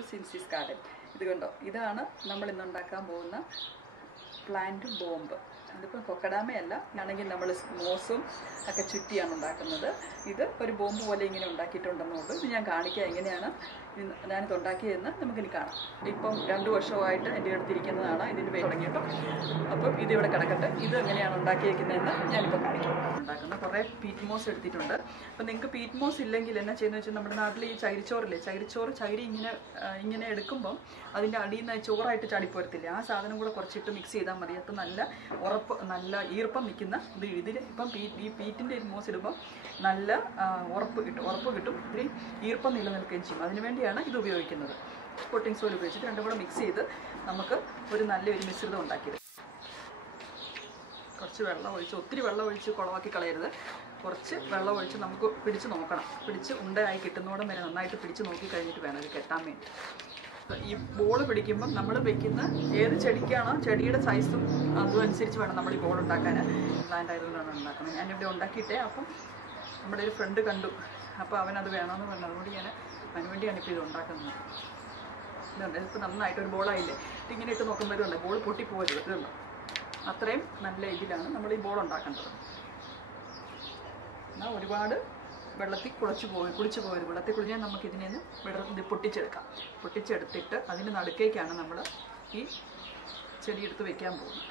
To സിൻസിസ് garden. ഇത് കണ്ടോ, ഇതാണ് നമ്മൾ ഇന്ന് ഉണ്ടാക്കാൻ പോകുന്ന പ്ലാന്റ് ബോംബ്. അതിപ്പോൾ കൊക്കഡാമയല്ല, ആണെങ്കിൽ നമ്മൾ മോസും ഒക്കെ ചുറ്റിയാണ് ഉണ്ടാക്കുന്നത്. ഇത് ഒരു ബോംബ് പോലെ ഇങ്ങനെ ഉണ്ടാക്കിയിട്ടുണ്ടെന്നുള്ളൂ. ഇത് ഞാൻ കാണിക്കാം എങ്ങനെയാണ് ഞാനിത് ഉണ്ടാക്കിയതെന്ന് നമുക്കിനി കാണാം. ഇപ്പം 2 വർഷമായിട്ട് എൻ്റെ അടുത്തിരിക്കുന്നതാണ് ഇതിൻ്റെ പേര് തുടങ്ങിയിട്ടും. അപ്പം ഇതിവിടെ കിടക്കട്ടെ. ഇത് എങ്ങനെയാണ് ഉണ്ടാക്കിയിരിക്കുന്നതെന്ന് ഞാനിപ്പോൾ കാണിക്കാം. ഉണ്ടാക്കുന്ന കുറേ പീറ്റ് മോസ് എടുത്തിട്ടുണ്ട്. അപ്പം നിങ്ങൾക്ക് പീറ്റ് മോസ് ഇല്ലെങ്കിൽ എന്നാ ചെയ്യുന്നത് വെച്ചാൽ നമ്മുടെ നാട്ടിൽ ഈ ചകിരി ഇങ്ങനെ എടുക്കുമ്പം അതിൻ്റെ അടിയിൽ നിന്ന് ചോറായിട്ട് ചാടിപ്പോരത്തില്ല. ആ സാധനം കൂടെ കുറച്ചിട്ട് മിക്സ് ചെയ്താൽ മതി. അപ്പം നല്ല ഈർപ്പം നിൽക്കുന്ന ഇതിൽ ഇപ്പം ഈ പീറ്റിൻ്റെ മോസ് ഇടുമ്പം നല്ല ഉറപ്പ് കിട്ടും. ഇത്തിരി ഈർപ്പം നിലനിൽക്കുകയും ചെയ്യും. അതിനുവേണ്ടിയാണ് ഇത് ഉപയോഗിക്കുന്നത്. പൊട്ടിംഗ് സോയിൽ ഉപയോഗിച്ചിട്ട് രണ്ടും കൂടെ മിക്സ് ചെയ്ത് നമുക്ക് നല്ലൊരു മിശ്രിതം ഉണ്ടാക്കിയത്. കുറച്ച് വെള്ളം ഒഴിച്ച്, ഒത്തിരി വെള്ളം ഒഴിച്ച് കുളവാക്കി കളയരുത്. കുറച്ച് വെള്ളം ഒഴിച്ച് നമുക്ക് പിടിച്ച് നോക്കണം. പിടിച്ച് ഉണ്ടയായി കിട്ടുന്നോടം വരെ നന്നായിട്ട് പിടിച്ച് നോക്കി കഴിഞ്ഞിട്ട് വേണം ഇത് കെട്ടാൻ വേണ്ടി. ഈ ബോൾ പിടിക്കുമ്പം നമ്മൾ വെക്കുന്ന ഏത് ചെടിക്കാണോ ചെടിയുടെ സൈസും അതും അനുസരിച്ച് വേണം നമ്മൾ ഈ ബോൾ ഉണ്ടാക്കാൻ. പ്ലാന്റ് ആയതുകൊണ്ടാണ് ഉണ്ടാക്കുന്നത്. ഞാനിവിടെ ഉണ്ടാക്കിയിട്ടേ. അപ്പം നമ്മുടെ ഒരു ഫ്രണ്ട് കണ്ടു, അപ്പോൾ അവനത് വേണമെന്ന് പറഞ്ഞു. അതുകൊണ്ട് അതിനുവേണ്ടിയാണ് ഇപ്പോൾ ഇത് ഉണ്ടാക്കുന്നത്. ഇതുണ്ട്, ഇപ്പോൾ നന്നായിട്ടൊരു ബോളായില്ലേ. ഇങ്ങനെ ഇട്ട് നോക്കുമ്പോൾ ഇതുണ്ട്, ബോൾ പൊട്ടിപ്പോകരുത്. ഇതുണ്ട്, അത്രയും നല്ല ഇതിലാണ് നമ്മൾ ഈ ബോൾ ഉണ്ടാക്കേണ്ടത്. എന്നാൽ ഒരുപാട് വെള്ളത്തിൽ കുളിച്ചു പോകരുത്. വെള്ളത്തിൽ കുളിഞ്ഞാൽ നമുക്കിതിനെ ഇത് പൊട്ടിച്ചെടുത്തിട്ട് അതിൻ്റെ നടുക്കേക്കാണ് നമ്മൾ ഈ ചെടി എടുത്ത് വെക്കാൻ പോകുന്നത്.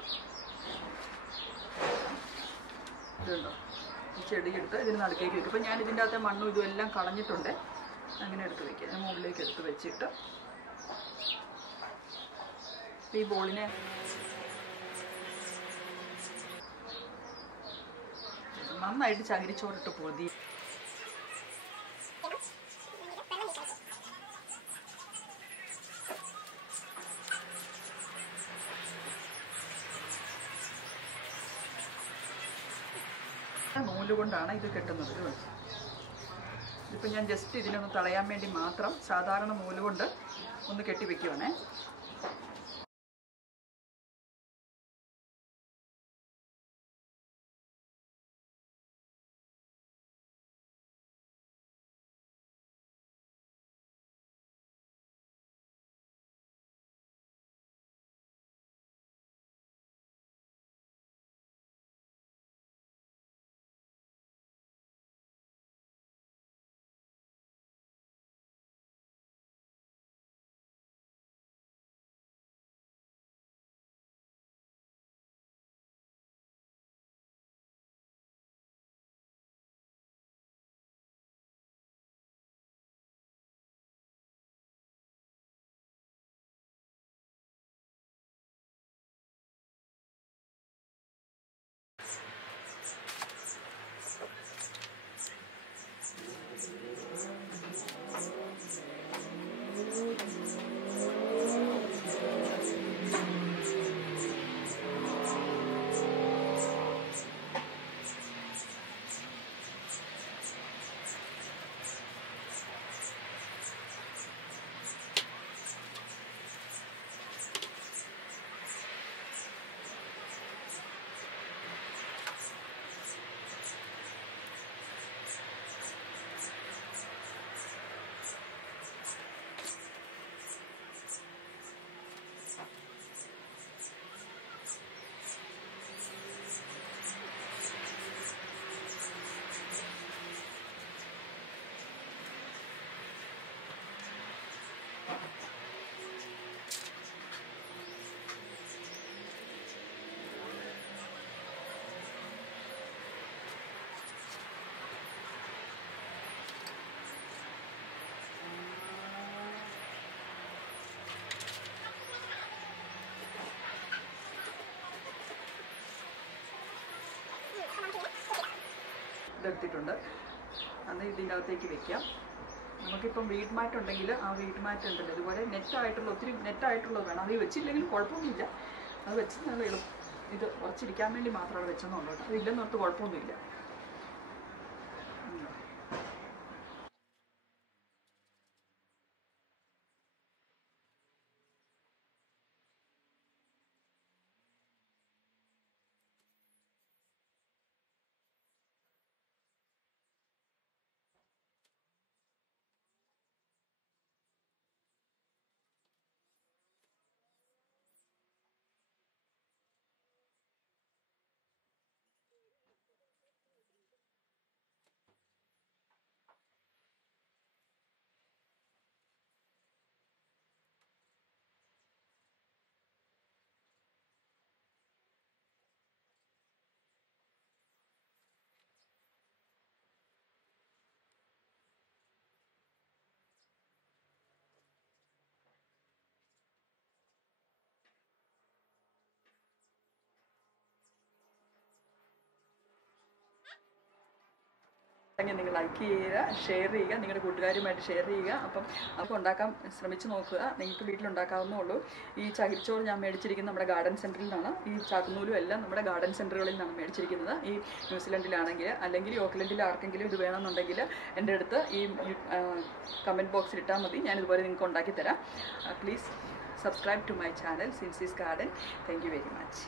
ഇതുണ്ടോ, ഈ ചെടി എടുത്ത് ഇതിന് നടുക്കേക്ക് വെക്കും. അപ്പോൾ ഞാൻ ഇതിൻ്റെ അകത്തെ മണ്ണും ഇതും എല്ലാം കളഞ്ഞിട്ടുണ്ട്. അങ്ങനെ എടുത്ത് വയ്ക്കുക. അതിന് മുകളിലേക്ക് എടുത്ത് വെച്ചിട്ട് ഈ ബോളിനെ നന്നായിട്ട് ചകിരിച്ചോറിട്ട് പൊതി. നൂല് കൊണ്ടാണ് ഇത് കെട്ടുന്നത്. ഇതിപ്പോൾ ഞാൻ ജസ്റ്റ് ഇതിനൊന്ന് തടയാൻ വേണ്ടി മാത്രം സാധാരണ നൂല് കൊണ്ട് ഒന്ന് കെട്ടി വെക്കുവാണേ. ഇതെടുത്തിട്ടുണ്ട്. അത് ഇതിൻ്റെ അകത്തേക്ക് വെക്കാം. നമുക്കിപ്പം വീട്ട് മാറ്റ് ഉണ്ടെങ്കിൽ ആ വീട്ട് മാറ്റ് ഉണ്ടല്ലോ, ഇതുപോലെ ഒത്തിരി നെറ്റായിട്ടുള്ളത് വേണം. അത് വെച്ചില്ലെങ്കിലും കുഴപ്പമൊന്നുമില്ല. അത് വെച്ച് നമ്മൾ ഇത് ഉറച്ചിരിക്കാൻ വേണ്ടി മാത്രമാണ് വെച്ചെന്നുള്ളൂ. അതില്ലെന്നോർത്ത് കുഴപ്പമൊന്നുമില്ല. നിങ്ങൾ ലൈക്ക് ചെയ്യുക, ഷെയർ ചെയ്യുക, നിങ്ങളുടെ കൂട്ടുകാരുമായിട്ട് ഷെയർ ചെയ്യുക. അപ്പം നമുക്ക് ഉണ്ടാക്കാൻ ശ്രമിച്ച് നോക്കുക. നിങ്ങൾക്ക് വീട്ടിലുണ്ടാക്കാവുന്നേ. ഈ ചകിരിച്ചോറ് ഞാൻ മേടിച്ചിരിക്കുന്നത് നമ്മുടെ ഗാർഡൻ സെൻറ്ററിൽ നിന്നാണ്. ഈ ചാക്കുനൂലും എല്ലാം നമ്മുടെ ഗാർഡൻ സെൻറ്ററുകളിൽ നിന്നാണ് മേടിച്ചിരിക്കുന്നത്. ഈ ന്യൂസിലൻഡിലാണെങ്കിൽ അല്ലെങ്കിൽ ഓക്ലൻഡിൽ ആർക്കെങ്കിലും ഇത് വേണമെന്നുണ്ടെങ്കിൽ എൻ്റെ അടുത്ത് ഈ കമൻറ്റ് ബോക്സിൽ ഇട്ടാൽ മതി. ഞാനിതുപോലെ നിങ്ങൾക്ക് ഉണ്ടാക്കി തരാം. Please subscribe to my channel Sincy's Garden. Thank you very much.